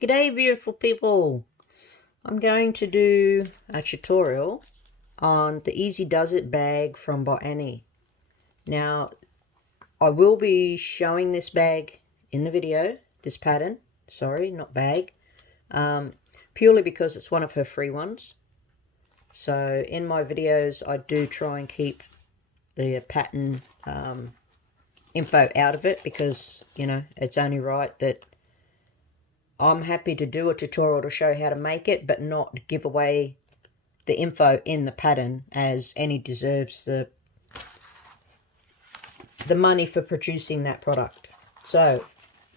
G'day beautiful people. I'm going to do a tutorial on the Easy Does It bag from Botany. Now I will be showing this bag in the video, this pattern, sorry, not bag, purely because it's one of her free ones. So in my videos I do try and keep the pattern info out of it, because you know it's only right that I'm happy to do a tutorial to show how to make it, but not give away the info in the pattern, as Annie deserves the money for producing that product. So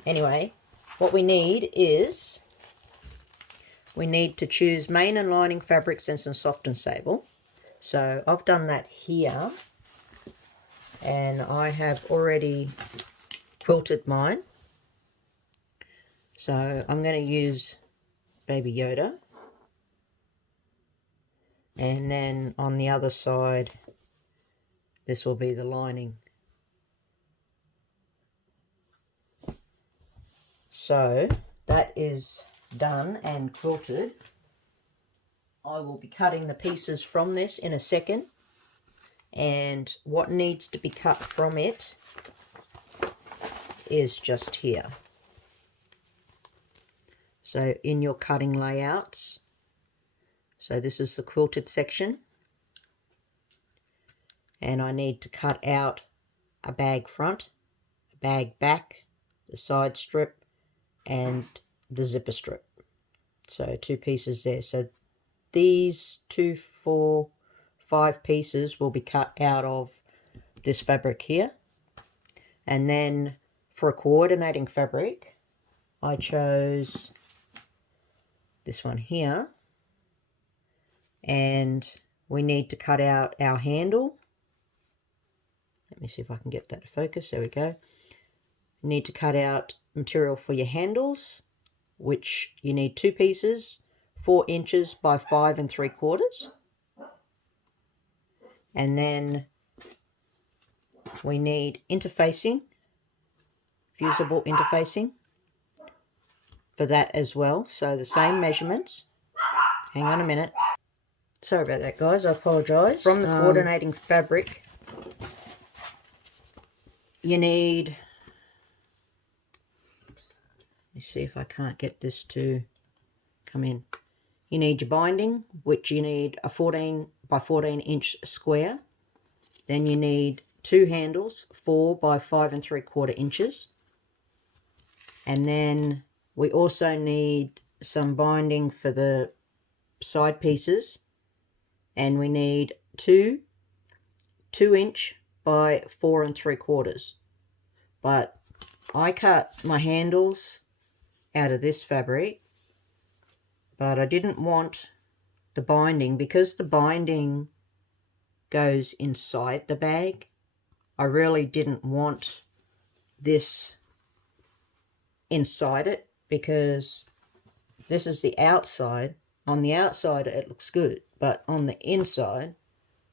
anyway, what we need is, we need to choose main and lining fabrics and some soft and sable. So I've done that here, and I have already quilted mine. So I'm going to use Baby Yoda, and then on the other side this will be the lining. So that is done and quilted. I will be cutting the pieces from this in a second, and what needs to be cut from it is just here. So in your cutting layouts, so this is the quilted section, and I need to cut out a bag front, a bag back, the side strip, and the zipper strip. So 2 pieces there. So these 2, 4, 5 pieces will be cut out of this fabric here. And then for a coordinating fabric, I chose this one here, and we need to cut out our handle. Let me see if I can get that to focus. There we go. You need to cut out material for your handles, which you need 2 pieces, 4 inches by 5 3/4, and then we need interfacing, fusible interfacing for that as well. So the same measurements. Hang on a minute. Sorry about that, guys. I apologize. From the coordinating fabric, you need, let me see if I can't get this to come in. You need your binding, which you need a 14 by 14 inch square. Then you need 2 handles, 4 by 5 3/4 inches. And then we also need some binding for the side pieces, and we need 2 2-inch by 4 3/4. But I cut my handles out of this fabric, but I didn't want the binding, because the binding goes inside the bag. I really didn't want this inside it, because this is the outside. On the outside it looks good, but on the inside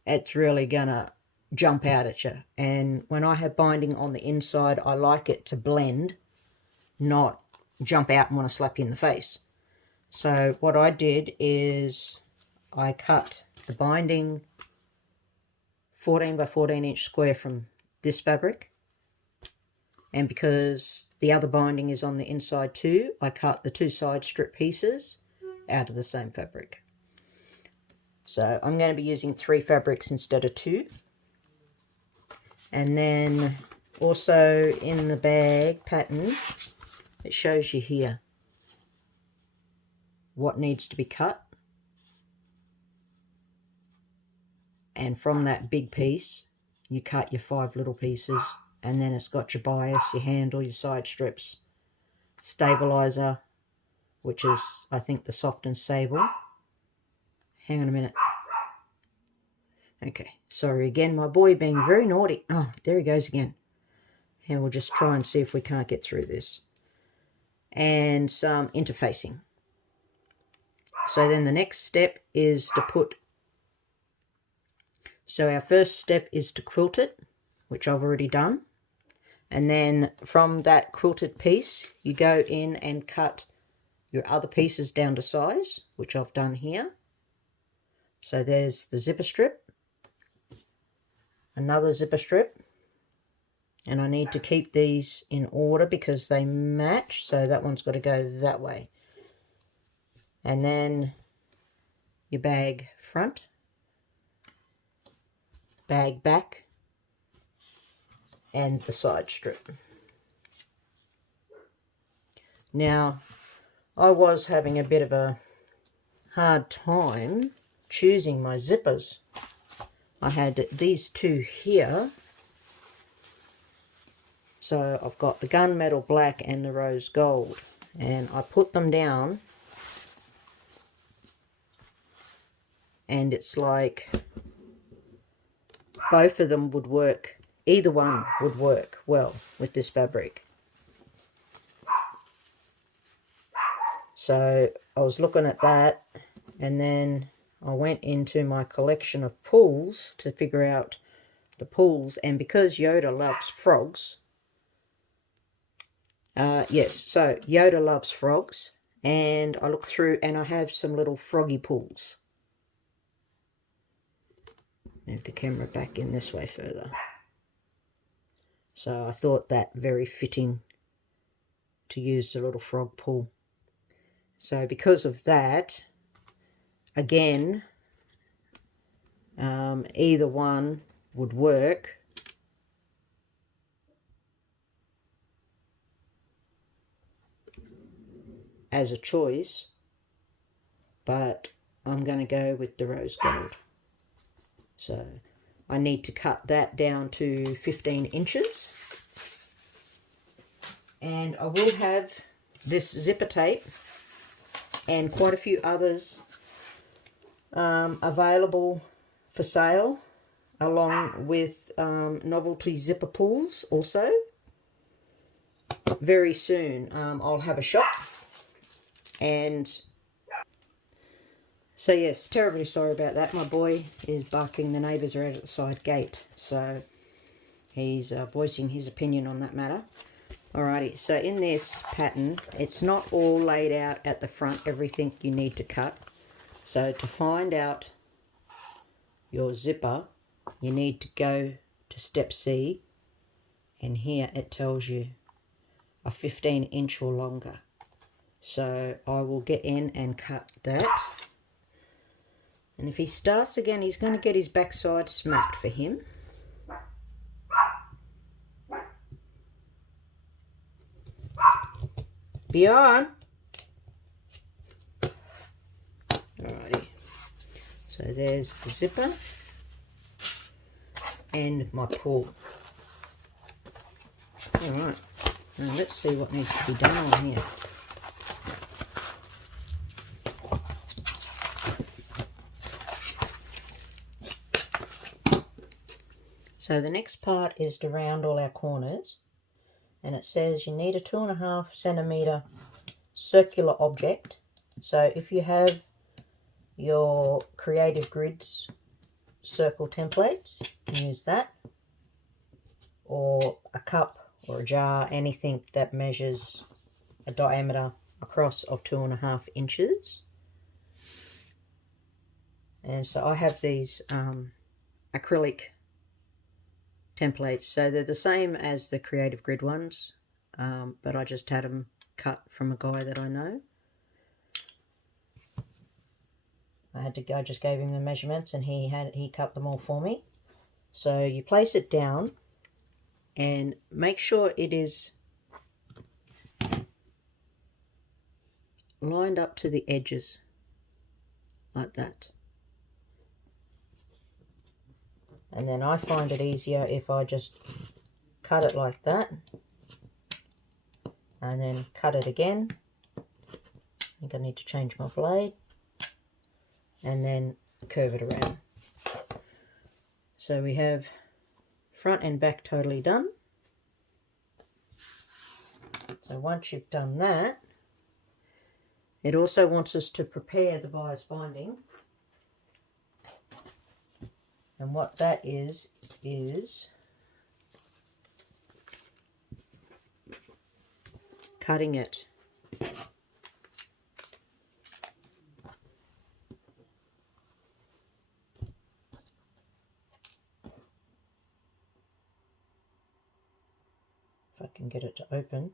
it's really gonna jump out at you. And when I have binding on the inside, I like it to blend, not jump out and want to slap you in the face. So what I did is I cut the binding 14 by 14 inch square from this fabric, and because the other binding is on the inside too, I cut the 2 side strip pieces out of the same fabric. So I'm going to be using 3 fabrics instead of 2. And then also in the bag pattern, it shows you here what needs to be cut. And from that big piece, you cut your 5 little pieces, and then it's got your bias, your handle, your side strips, stabilizer, which is, I think, the soft and sable. Hang on a minute. Okay, sorry again, my boy being very naughty. Oh, there he goes again. And we'll just try and see if we can't get through this. And some interfacing. So then the next step is to put, so our first step is to quilt it, which I've already done. And then from that quilted piece, you go in and cut your other pieces down to size, which I've done here. So there's the zipper strip, another zipper strip, and I need to keep these in order because they match, so that one's got to go that way. And then your bag front, bag back, and the side strip. Now, I was having a bit of a hard time choosing my zippers. I had these two here. So I've got the gunmetal black and the rose gold, and I put them down, and it's like both of them would work, either one would work well with this fabric. So I was looking at that, and then I went into my collection of pools to figure out the pools, and because Yoda loves frogs, yes, so Yoda loves frogs, and I looked through and I have some little froggy pools. Move the camera back in this way further. So I thought that very fitting to use the little frog pool. So because of that, again, either one would work. As a choice, but I'm going to go with the rose gold. So I need to cut that down to 15 inches. And I will have this zipper tape and quite a few others available for sale, along with novelty zipper pulls also. Very soon I'll have a shop. And so yes, terribly sorry about that. My boy is barking. The neighbours are out at the side gate, so he's voicing his opinion on that matter. Alrighty, so in this pattern, it's not all laid out at the front, everything you need to cut. So to find out your zipper, you need to go to step C, and here it tells you a 15-inch or longer. So I will get in and cut that. And if he starts again, he's going to get his backside smacked for him. Be on. Alrighty. So there's the zipper and my pull. Alright. Now let's see what needs to be done on here. So the next part is to round all our corners, and it says you need a 2.5 centimetre circular object. So if you have your Creative Grids circle templates, you can use that, or a cup or a jar, anything that measures a diameter across of 2.5 inches. And so I have these acrylic templates, so they're the same as the Creative Grid ones, but I just had them cut from a guy that I know. I just gave him the measurements, and he cut them all for me. So you place it down and make sure it is lined up to the edges like that. And then I find it easier if I just cut it like that and then cut it again. I think I need to change my blade, and then curve it around. So we have front and back totally done. So once you've done that, it also wants us to prepare the bias binding. And what that is cutting it open.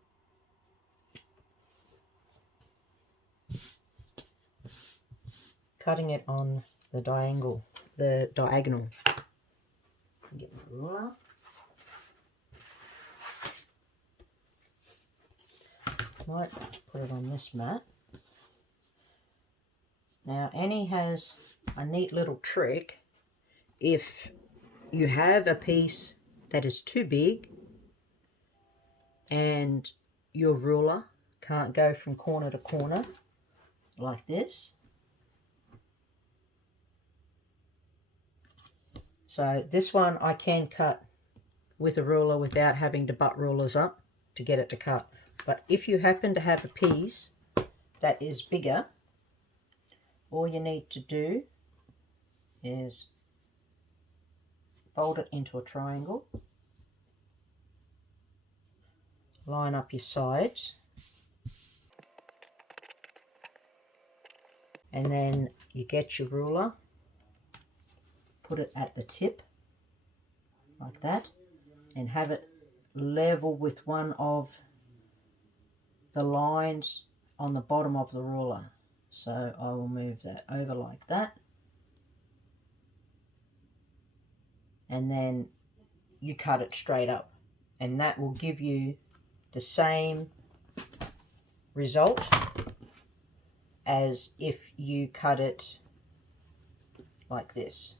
Cutting it on the diagonal. Get my ruler. Might put it on this mat. Now Annie has a neat little trick. If you have a piece that is too big and your ruler can't go from corner to corner like this, so this one I can cut with a ruler without having to butt rulers up to get it to cut. But if you happen to have a piece that is bigger, all you need to do is fold it into a triangle, line up your sides, and then you get your ruler, put it at the tip like that, and have it level with one of the lines on the bottom of the ruler. So I will move that over like that, and then you cut it straight up, and that will give you the same result as if you cut it like this.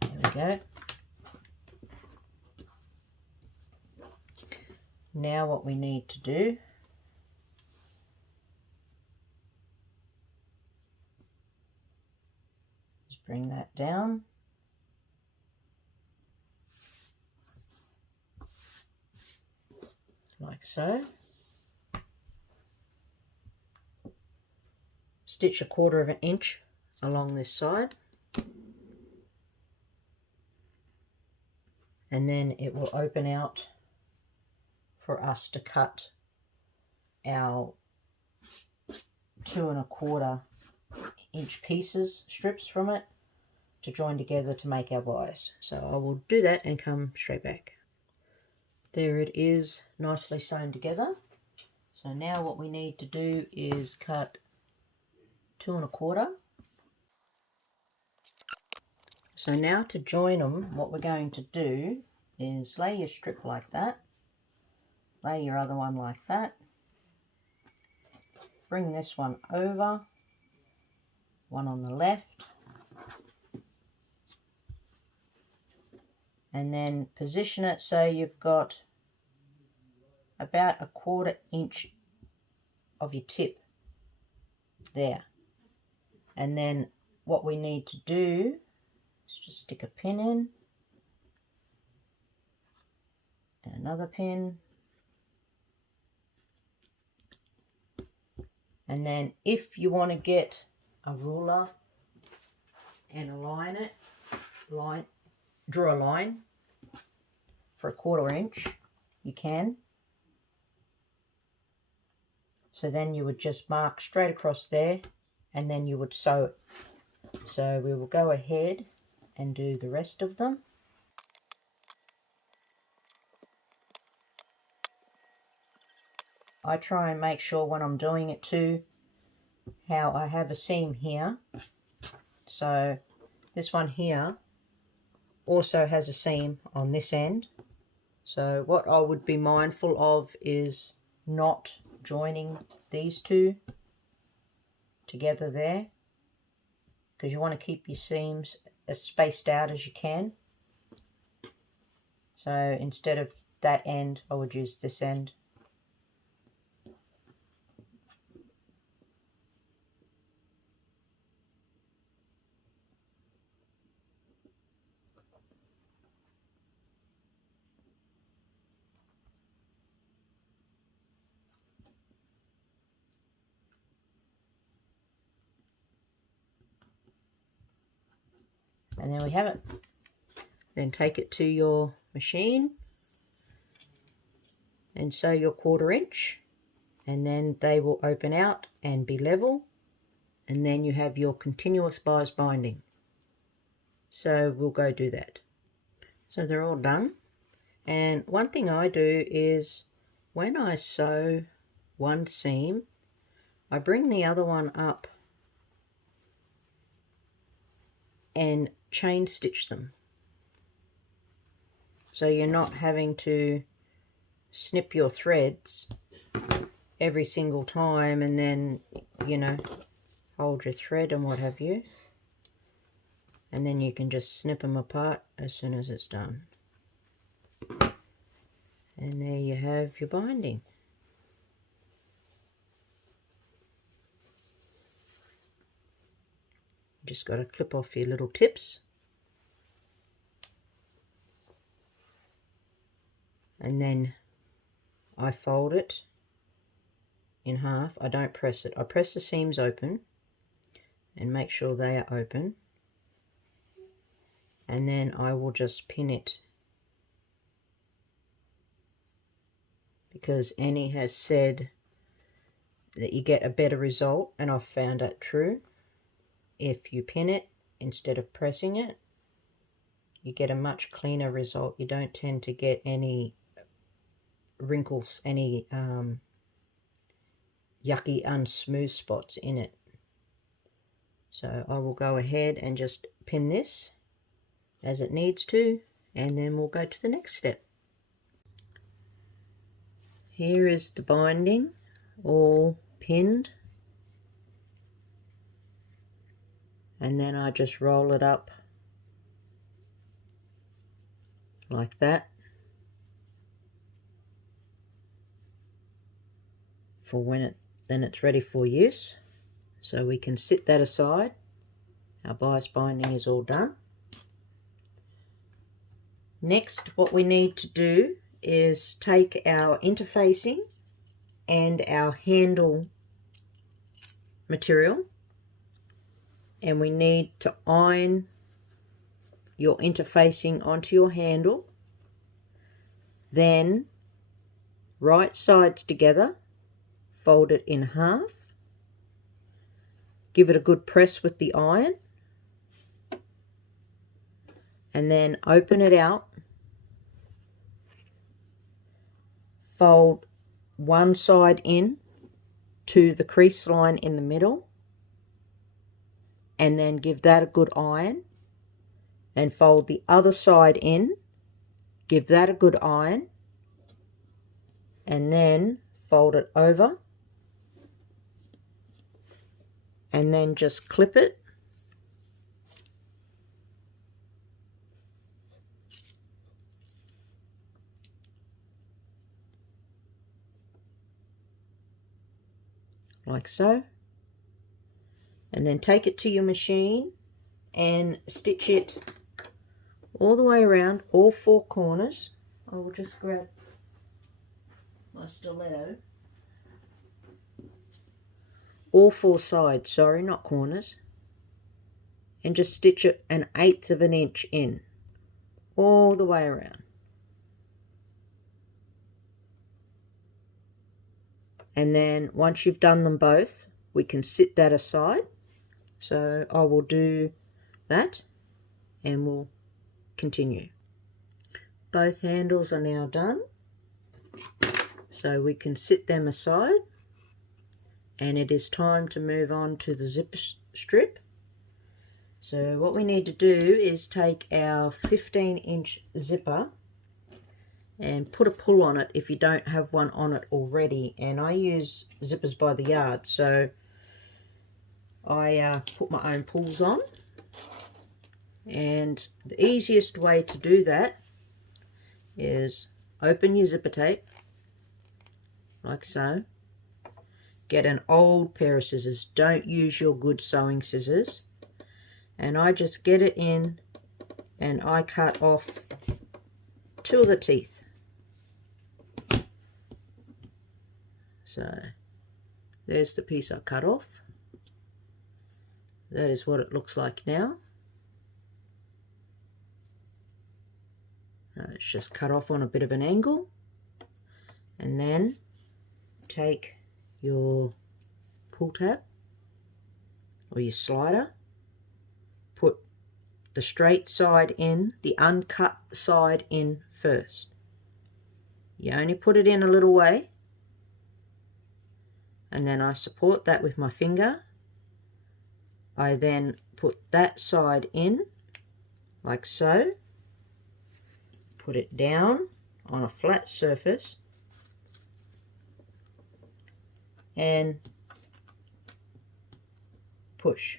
There we go. Now what we need to do is bring that down, like so. Stitch 1/4 of an inch along this side, and then it will open out for us to cut our 2 1/4 inch pieces, strips from it, to join together to make our wires. So I will do that and come straight back. There it is, nicely sewn together. So now what we need to do is cut 2 1/4. So now to join them, what we're going to do is lay your strip like that, lay your other one like that, bring this one over, one on the left, and then position it so you've got about 1/4 inch of your tip there. And then what we need to do is just stick a pin in, and another pin, and then if you want to get a ruler and align it, draw a line for 1/4 inch, you can. So then you would just mark straight across there, and then you would sew it. So we will go ahead and do the rest of them. I try and make sure when I'm doing it too, how I have a seam here. So this one here also has a seam on this end. So what I would be mindful of is not joining these two together there, because you want to keep your seams as spaced out as you can. So instead of that end, I would use this end. And there we have it. Then take it to your machine and sew your 1/4 inch. and then they will open out and be level, and then you have your continuous bias binding. So we'll go do that. So they're all done. And one thing I do is when I sew one seam, I bring the other one up and chain stitch them. So you're not having to snip your threads every single time and then, you know, hold your thread and what have you. And then you can just snip them apart as soon as it's done. And there you have your binding. Just got to clip off your little tips. And then I fold it in half. I don't press it. I press the seams open and make sure they are open. And then I will just pin it, because Annie has said that you get a better result, and I've found that true. If you pin it instead of pressing it, you get a much cleaner result. You don't tend to get any wrinkles, any yucky unsmooth spots in it. So I will go ahead and just pin this as it needs to, and then we'll go to the next step. Here is the binding all pinned, and then I just roll it up like that for when then it's ready for use. So we can sit that aside. Our bias binding is all done. Next, what we need to do is take our interfacing and our handle material, and we need to iron your interfacing onto your handle, then right sides together, fold it in half, give it a good press with the iron, and then open it out, fold one side in to the crease line in the middle, and then give that a good iron, and fold the other side in, give that a good iron, and then fold it over, and then just clip it. Like so. And then take it to your machine and stitch it all the way around, all four corners. I will just grab my stiletto. All four sides, sorry, not corners. And just stitch it 1/8 of an inch in, all the way around. And then once you've done them both, we can sit that aside. So I will do that and we'll continue. Both handles are now done, so we can sit them aside, and it is time to move on to the zipper strip. So what we need to do is take our 15-inch zipper and put a pull on it if you don't have one on it already. And I use zippers by the yard, so I put my own pulls on. And the easiest way to do that is open your zipper tape like so. Get an old pair of scissors. Don't use your good sewing scissors. And I just get it in and I cut off 2 of the teeth. So there's the piece I cut off. That is what it looks like now. It's just cut off on a bit of an angle, and then take your pull tab or your slider, put the straight side in, the uncut side in first. You only put it in a little way, and then I support that with my finger. I then put that side in like so, put it down on a flat surface, and push.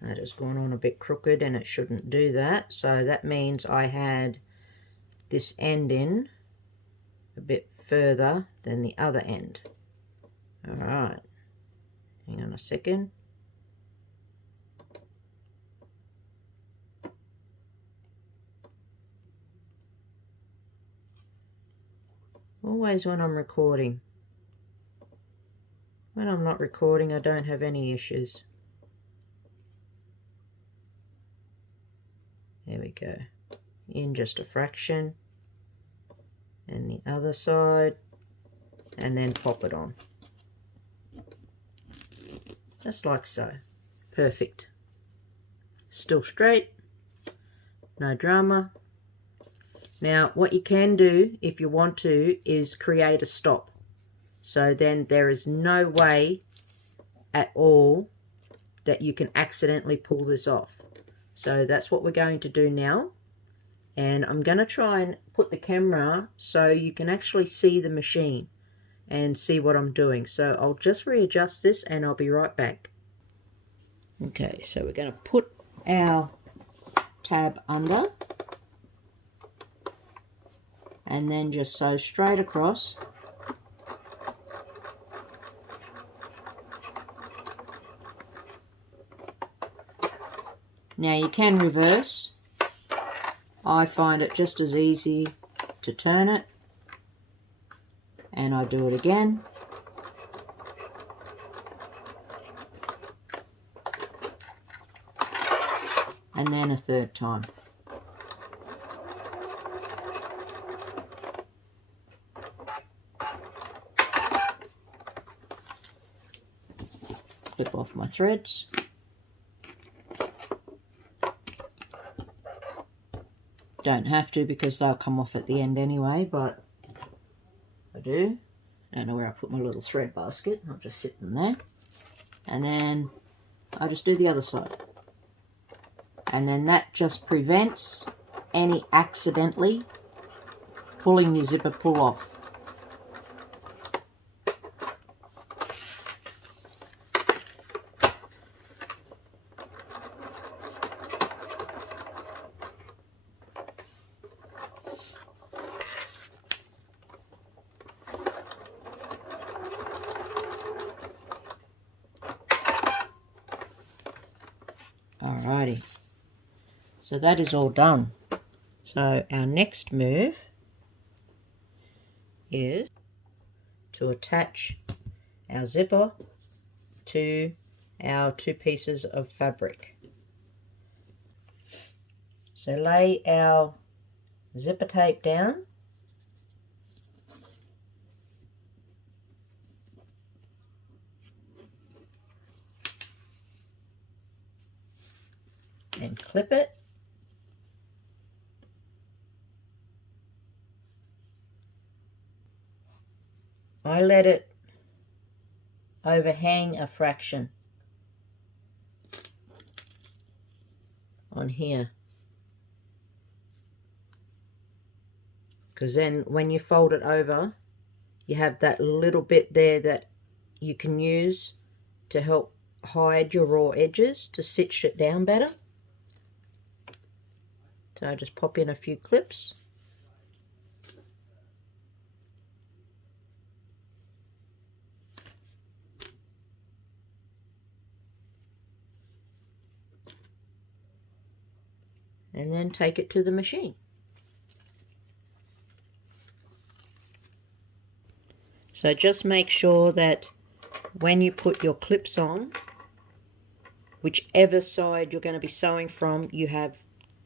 That has gone on a bit crooked and it shouldn't do that, so that means I had this end in a bit further than the other end. Alright, hang on a second. Always when I'm recording. When I'm not recording, I don't have any issues. There we go. In just a fraction. And the other side. And then pop it on. Just like so. Perfect. Still straight. No drama. Now, what you can do, if you want to, is create a stop. So then there is no way at all that you can accidentally pull this off. So that's what we're going to do now. And I'm going to try and put the camera so you can actually see the machine and see what I'm doing. So I'll just readjust this and I'll be right back. Okay, so we're going to put our tab under. And then just sew straight across. Now you can reverse. I find it just as easy to turn it. And I do it again. And then a third time. Clip off my threads. Don't have to because they'll come off at the end anyway, but I do. Don't know where I put my little thread basket. I'll just sit them there. And then I just do the other side. And then that just prevents any accidentally pulling your zipper pull off. Alrighty, so that is all done. So our next move is to attach our zipper to our two pieces of fabric. So lay our zipper tape down. And clip it. I let it overhang a fraction on here, because then when you fold it over you have that little bit there that you can use to help hide your raw edges to stitch it down better. So I just pop in a few clips. And then take it to the machine. So just make sure that when you put your clips on, whichever side you're going to be sewing from, you have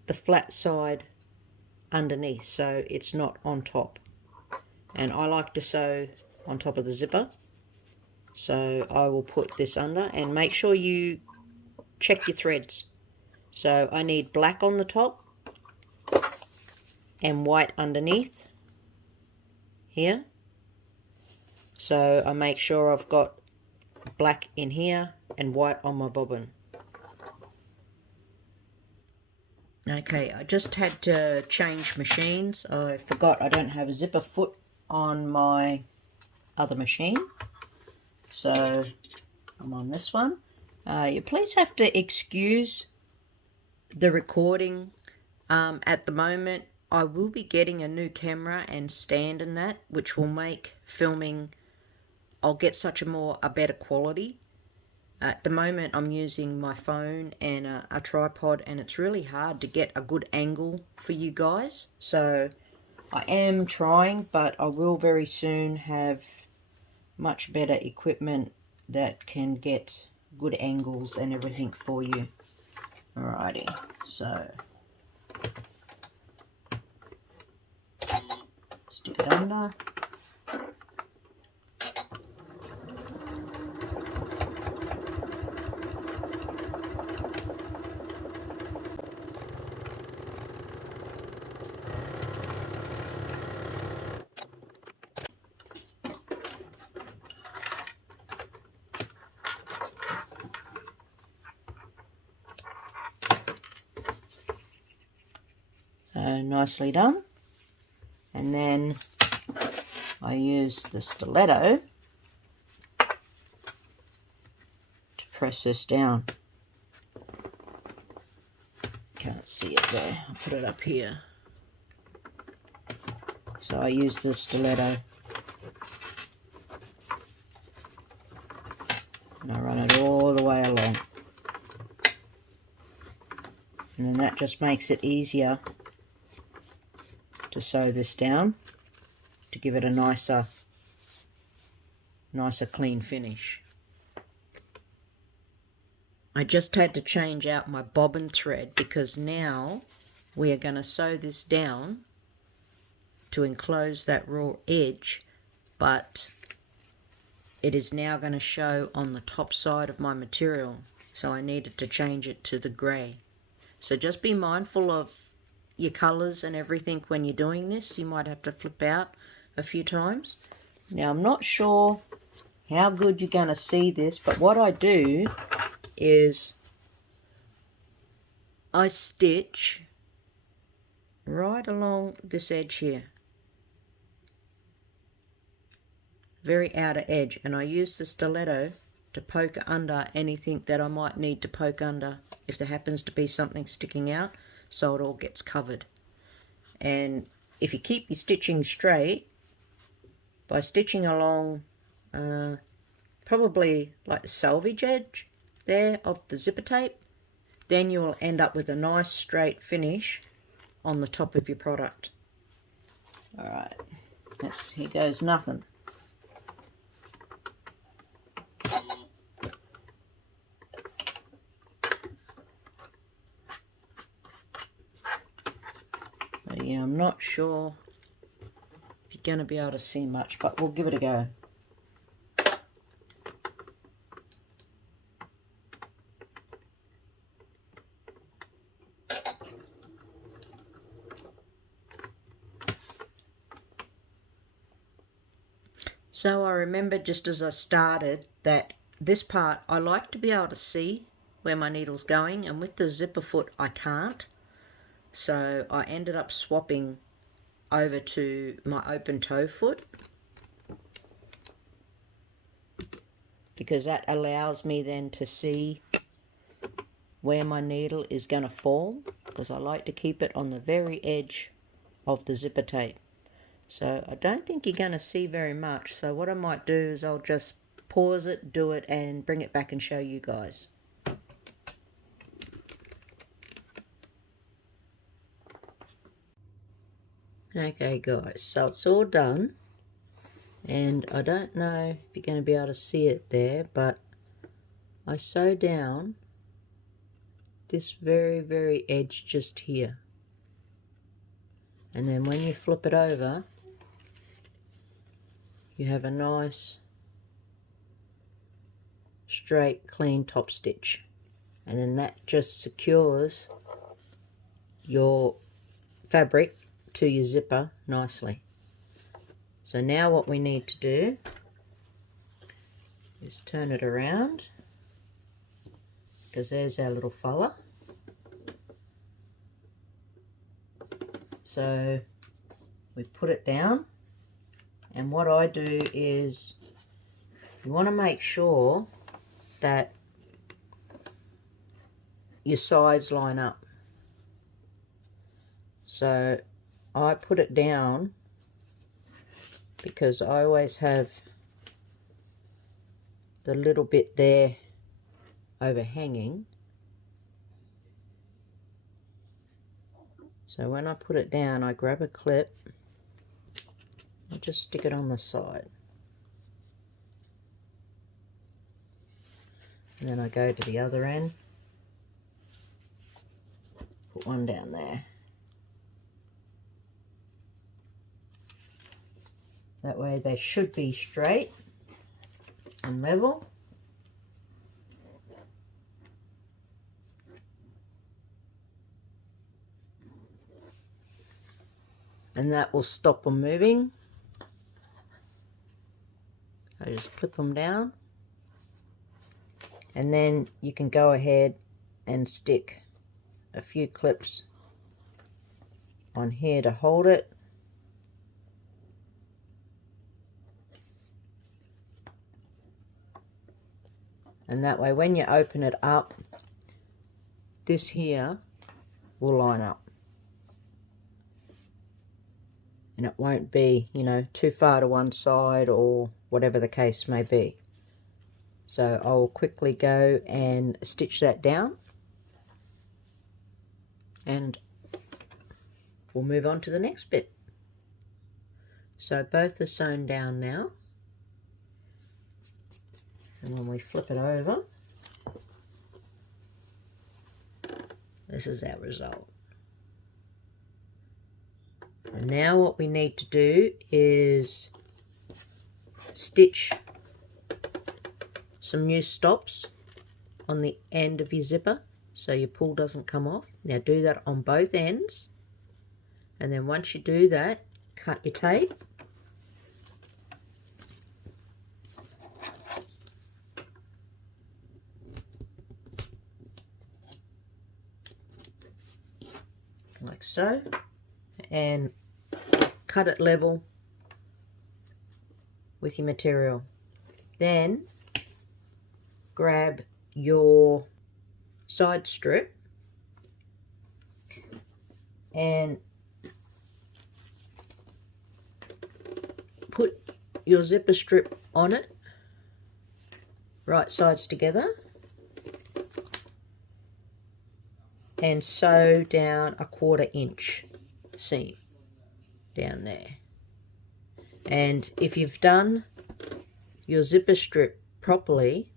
the flat side underneath, so it's not on top. And I like to sew on top of the zipper, so I will put this under, and make sure you check your threads. So I need black on the top and white underneath here. So I make sure I've got black in here and white on my bobbin. Okay, I just had to change machines. I forgot I don't have a zipper foot on my other machine, so I'm on this one. You please have to excuse the recording at the moment. I will be getting a new camera and stand and that, which will make filming, I'll get a better quality. At the moment I'm using my phone and a tripod, and it's really hard to get a good angle for you guys. So I am trying, but I will very soon have much better equipment that can get good angles and everything for you. Alrighty, so stick it under. Nicely done. And then I use the stiletto to press this down. Can't see it there. I'll put it up here. So I use the stiletto and I run it all the way along. And then that just makes it easier to sew this down to give it a nicer clean finish. I just had to change out my bobbin thread because now we are going to sew this down to enclose that raw edge, but it is now going to show on the top side of my material, so I needed to change it to the grey. So just be mindful of your colours and everything when you're doing this. You might have to flip out a few times. Now I'm not sure how good you're going to see this, but what I do is I stitch right along this edge here, very outer edge, and I use the stiletto to poke under anything that I might need to poke under if there happens to be something sticking out, so it all gets covered. And if you keep your stitching straight, by stitching along probably like the selvage edge there of the zipper tape, then you'll end up with a nice straight finish on the top of your product. Alright, here goes nothing. Yeah, I'm not sure if you're going to be able to see much, but we'll give it a go. So I remember just as I started that this part I like to be able to see where my needle's going, and with the zipper foot I can't. So I ended up swapping over to my open toe foot because that allows me then to see where my needle is going to fall, because I like to keep it on the very edge of the zipper tape. So I don't think you're going to see very much, so what I might do is I'll just pause it, do it, and bring it back and show you guys. Okay guys, so it's all done, and I don't know if you're going to be able to see it there, but I sew down this very edge just here, And then when you flip it over, you have a nice straight clean top stitch, and then that just secures your fabric to your zipper nicely. So now what we need to do is turn it around, because there's our little fella. So we put it down, and what I do is, you want to make sure that your sides line up. So I put it down because I always have the little bit there overhanging. So when I put it down, I grab a clip and just stick it on the side. And then I go to the other end, put one down there. That way they should be straight and level. And that will stop them moving. I just clip them down. And then you can go ahead and stick a few clips on here to hold it. And that way when you open it up, this here will line up. And it won't be, you know, too far to one side or whatever the case may be. So I'll quickly go and stitch that down, and we'll move on to the next bit. So both are sewn down now, and when we flip it over, this is our result. And now what we need to do is stitch some new stops on the end of your zipper so your pull doesn't come off. Now do that on both ends, and then once you do that, cut your tape. Like so, and cut it level with your material. Then grab your side strip and put your zipper strip on it, right sides together, and sew down a 1/4 inch seam down there. And if you've done your zipper strip properly,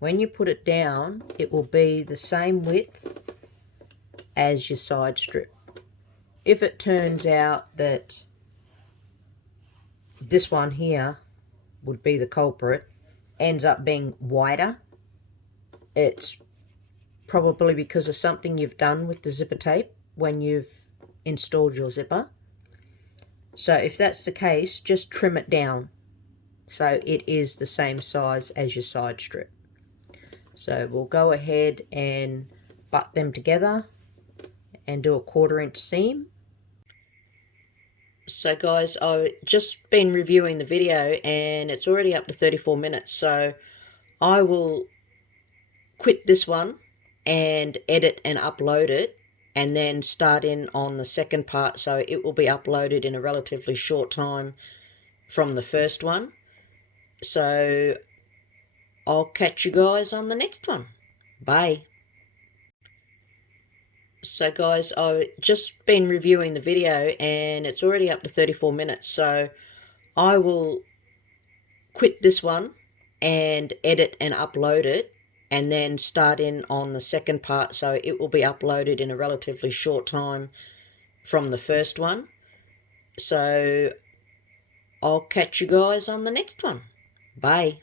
when you put it down, it will be the same width as your side strip. If it turns out that this one here would be the culprit, ends up being wider, it's probably because of something you've done with the zipper tape when you've installed your zipper. So if that's the case, just trim it down so it is the same size as your side strip. So we'll go ahead and butt them together and do a 1/4 inch seam. So guys, I've just been reviewing the video and it's already up to 34 minutes, so I will quit this one and edit and upload it, and then start in on the second part, so it will be uploaded in a relatively short time from the first one. So I'll catch you guys on the next one. Bye. So guys, I've just been reviewing the video and it's already up to 34 minutes, so I will quit this one and edit and upload it, and then start in on the second part, so it will be uploaded in a relatively short time from the first one. So I'll catch you guys on the next one. Bye.